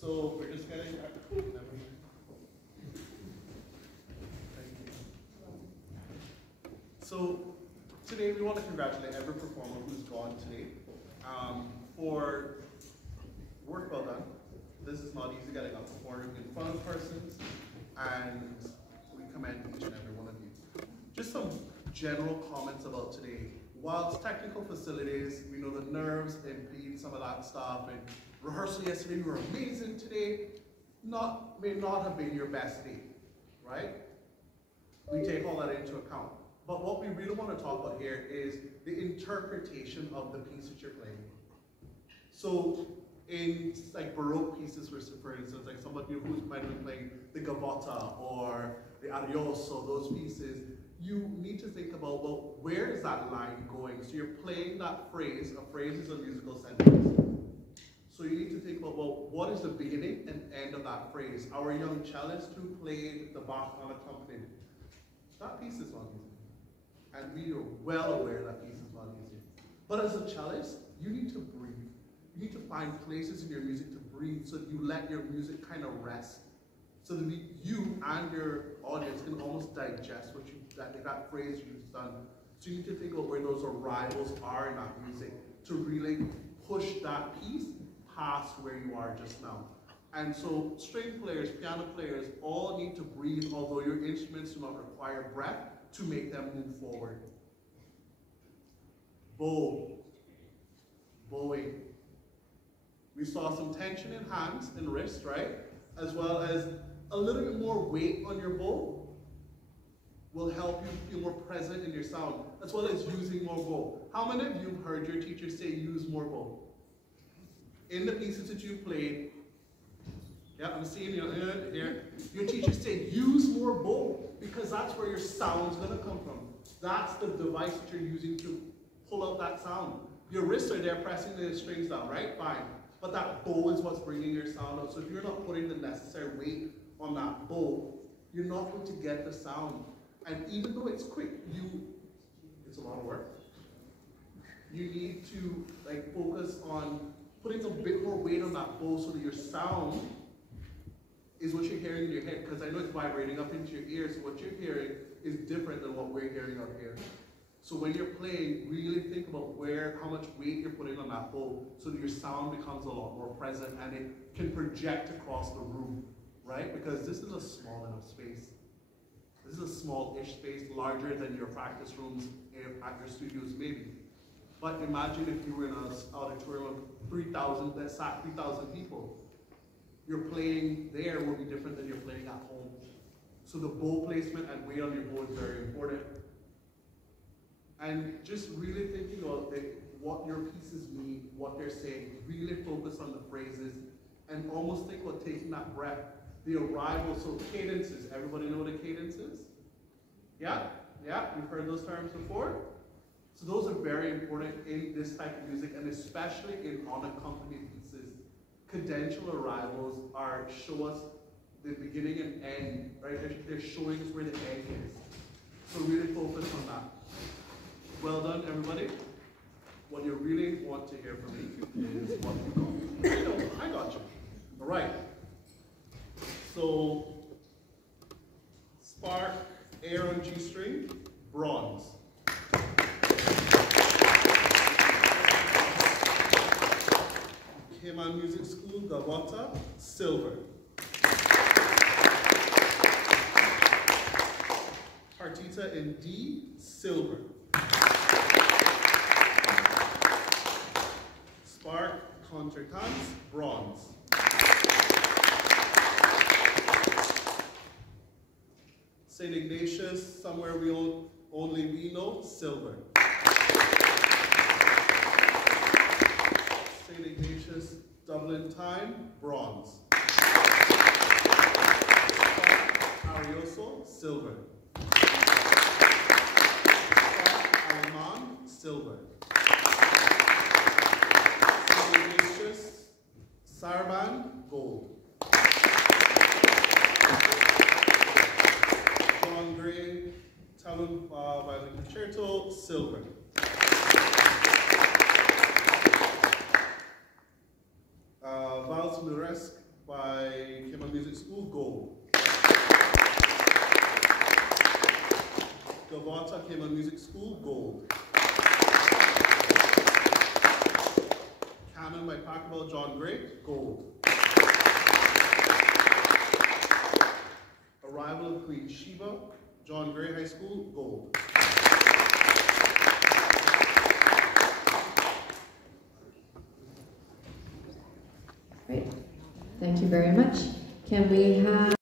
So we're just getting So today we want to congratulate every performer who's gone today for work well done. This is not easy getting up performing in front of persons, and we commend each and every one of you. Just some general comments about today. Whilst technical facilities, we know the nerves impede some of that stuff, and rehearsal yesterday were amazing today, may not have been your best day, right? We take all that into account. But what we really want to talk about here is the interpretation of the piece that you're playing. So in like Baroque pieces, for instance, like somebody who might have been playing the gavotta or the arioso, those pieces, you need to think about, well, where is that line going? So you're playing that phrase. A phrase is a musical sentence. So you need to think about, well, what is the beginning and end of that phrase? Our young cellist who played the Bach unaccompanied, that piece is not easy. And we are well aware that piece is not easy. But as a cellist, you need to breathe. You need to find places in your music to breathe so that you let your music kind of rest. So that you and your audience can almost digest what that phrase you've done. So you need to think about where those arrivals are in that music to really push that piece past where you are just now. And so string players, piano players, all need to breathe, although your instruments do not require breath to make them move forward. Bowing. We saw some tension in hands and wrists, right? As well as a little bit more weight on your bow will help you feel more present in your sound, as well as using more bow. How many of you have heard your teacher say use more bow? In the pieces that you played, yeah, I'm seeing you here. Your teacher said use more bow because that's where your sound's gonna come from. That's the device that you're using to pull out that sound. Your wrists are there pressing the strings down, right? Fine. But that bow is what's bringing your sound out. So if you're not putting the necessary weight on that bow, you're not going to get the sound. And even though it's quick, it's a lot of work. You need to focus on putting a bit more weight on that bow so that your sound is what you're hearing in your head. Because I know it's vibrating up into your ears, so what you're hearing is different than what we're hearing out here. So when you're playing, really think about how much weight you're putting on that bow so that your sound becomes a lot more present and it can project across the room, right? Because this is a small enough space. This is a small-ish space, larger than your practice rooms at your studios maybe. But imagine if you were in an auditorium of 3,000, that sat 3,000 people. Your playing there will be different than you're playing at home. So the bow placement and weight on your bow is very important. And just really thinking about what your pieces mean, what they're saying, really focus on the phrases, and almost think about taking that breath. The arrival, so cadences. Everybody know what a cadence is? Yeah? You've heard those terms before? So those are very important in this type of music, and especially in unaccompanied pieces. Cadential arrivals show us the beginning and end, right? They're showing us where the end is. So really focus on that. Well done, everybody. What you really want to hear from me is what you got. I got you. All right. So, spark, air on G string, bronze. Came on music school, gavotta, silver. Partita in D, silver. Spark, contretemps, bronze. St. Ignatius, somewhere only we know, silver. St. Ignatius, Dublin time, bronze. Arioso, silver. Aleman, silver. St. Ignatius, Saraband, gold. John Gray, Talon Violin Concerto, silver. Vals Muresque, by Kimon Music School, gold. Gavata Kimon Music School, gold. Canon by Pachelbel John Gray, gold. Arrival of Queen Sheba, John Gray High School, gold. Great. Thank you very much. Can we have